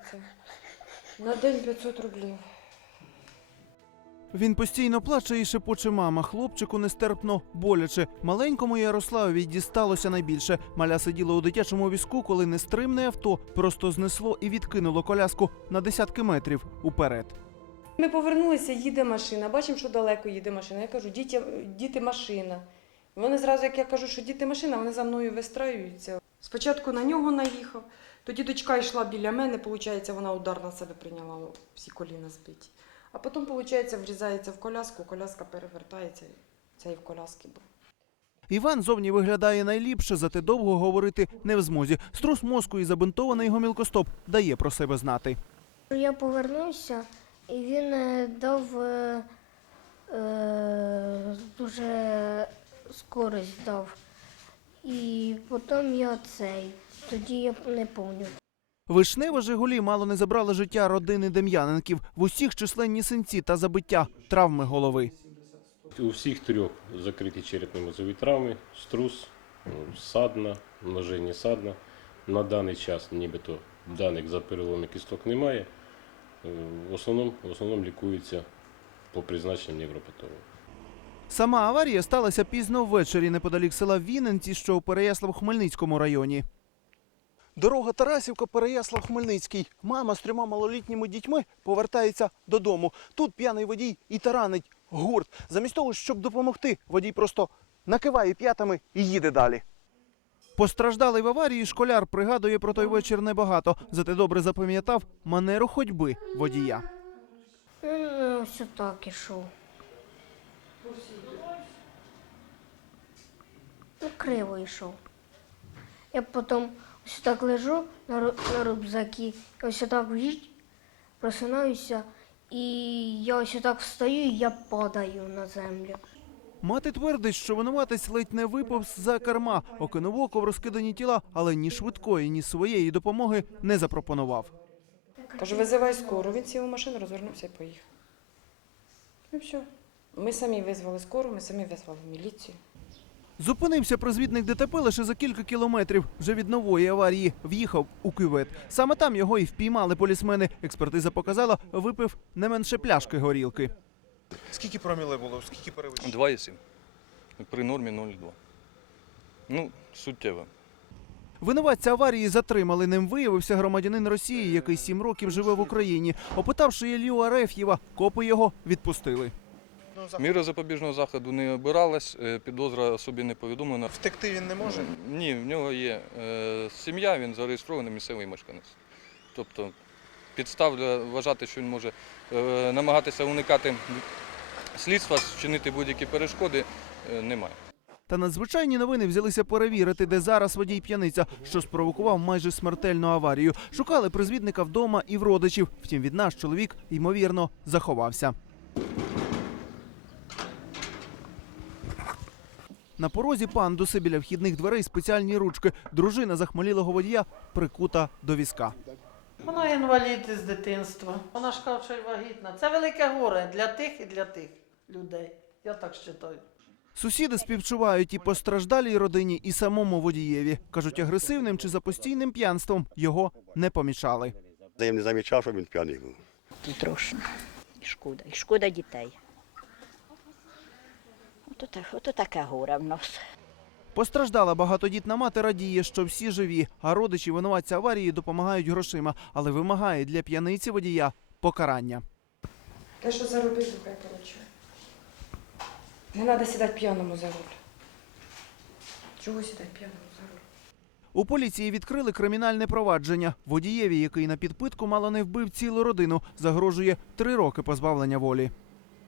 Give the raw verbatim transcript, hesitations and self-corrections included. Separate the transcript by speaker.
Speaker 1: виходить. На день п'ятсот рублів.
Speaker 2: Він постійно плаче і шепоче мама. Хлопчику нестерпно боляче. Маленькому Ярославові дісталося найбільше. Маля сиділа у дитячому візку, коли нестримне авто просто знесло і відкинуло коляску на десятки метрів уперед.
Speaker 1: Ми повернулися, їде машина. Бачимо, що далеко їде машина. Я кажу, діти, діти машина. Вони зразу, як я кажу, що діти машина, вони за мною вистраюються. Спочатку на нього наїхав, тоді дочка йшла біля мене, виходить, вона удар на себе прийняла, всі коліна збиті. А потім, виходить, врізається в коляску, коляска перевертається, це і в коляски був.
Speaker 2: Іван зовні виглядає найліпше, зате довго говорити не в змозі. Струс мозку і забинтований гомілкостоп дає про себе знати.
Speaker 3: Я повернувся, і він е, дав е, е, дуже скорість дав. І потім я цей, тоді я не пам'ятаю.
Speaker 2: Вишнева «Жигулі» мало не забрали життя родини Дем'яненків. В усіх численні синці та забиття, травми голови.
Speaker 4: У всіх трьох закриті черепно-мозові травми, струс, садна, множинні садна. На даний час нібито даних за переломи кісток немає. В основному, в основному лікуються по призначенню невропатолога.
Speaker 2: Сама аварія сталася пізно ввечері неподалік села Вінненці, що у Переяслав-Хмельницькому районі. Дорога Тарасівка-Переяслав-Хмельницький. Мама з трьома малолітніми дітьми повертається додому. Тут п'яний водій і таранить гурт. Замість того, щоб допомогти, водій просто накиває п'ятами і їде далі. Постраждалий в аварії школяр пригадує про той вечір небагато, зате добре запам'ятав манеру ходьби водія.
Speaker 3: Він ось так ішов. Ну, криво йшов. Я потім ось так лежу на, на рюкзакі, ось так в'їть, просинаюся, і я ось так встаю, і я падаю на землю.
Speaker 2: Мати твердить, що винуватець ледь не виповз за керма, окинув око в розкидані тіла, але ні швидкої, ні своєї допомоги не запропонував.
Speaker 1: Кажу, визивай скору. Він сів у машину, розвернувся і поїхав. І все. Ми самі визвали скору, ми самі визвали міліцію.
Speaker 2: Зупинився призвідник ДТП лише за кілька кілометрів. Вже від нової аварії в'їхав у кювет. Саме там його і впіймали полісмени. Експертиза показала, випив не менше пляшки горілки.
Speaker 5: Скільки проміле було? Скільки перевищення?
Speaker 6: два і сім. При нормі нуль цілих два. Ну, суттєво.
Speaker 2: Винуватця аварії затримали. Ним виявився громадянин Росії, який сім років живе в Україні. Опитавши Ілью Ареф'єва, копи його відпустили.
Speaker 6: Міра запобіжного заходу не обиралась, підозра особі не повідомлена.
Speaker 5: Втекти він не може?
Speaker 6: Ні, в нього є е, сім'я, він зареєстрований місцевий мешканець. Тобто підстав для вважати, що він може е, намагатися уникати слідства, вчинити будь-які перешкоди, е, немає.
Speaker 2: Та надзвичайні новини взялися перевірити, де зараз водій-п'яниця, що спровокував майже смертельну аварію. Шукали призвідника вдома і в родичів. Втім, від нас чоловік, ймовірно, заховався. На порозі пандуси, біля вхідних дверей спеціальні ручки. Дружина захмелілого водія прикута до візка.
Speaker 7: Вона інвалід з дитинства. Вона ж каже, що й вагітна. Це велике горе для тих і для тих людей. Я так вважаю.
Speaker 2: Сусіди співчувають і постраждалій родині, і самому водієві. Кажуть, агресивним чи за постійним п'янством його не помічали.
Speaker 8: Я не замічав, що він п'яний був.
Speaker 9: Страшно. І шкода. І шкода дітей. Ото, так, ото таке горе в нас.
Speaker 2: Постраждала багатодітна мати радіє, що всі живі, а родичі винуватця аварії допомагають грошима, але вимагає для п'яниці водія покарання.
Speaker 1: Те, що заробив, хай получає. Не треба сідати п'яному за руль. Чого сідати п'яному за руль?
Speaker 2: У поліції відкрили кримінальне провадження. Водієві, який на підпитку мало не вбив цілу родину, загрожує три роки позбавлення волі.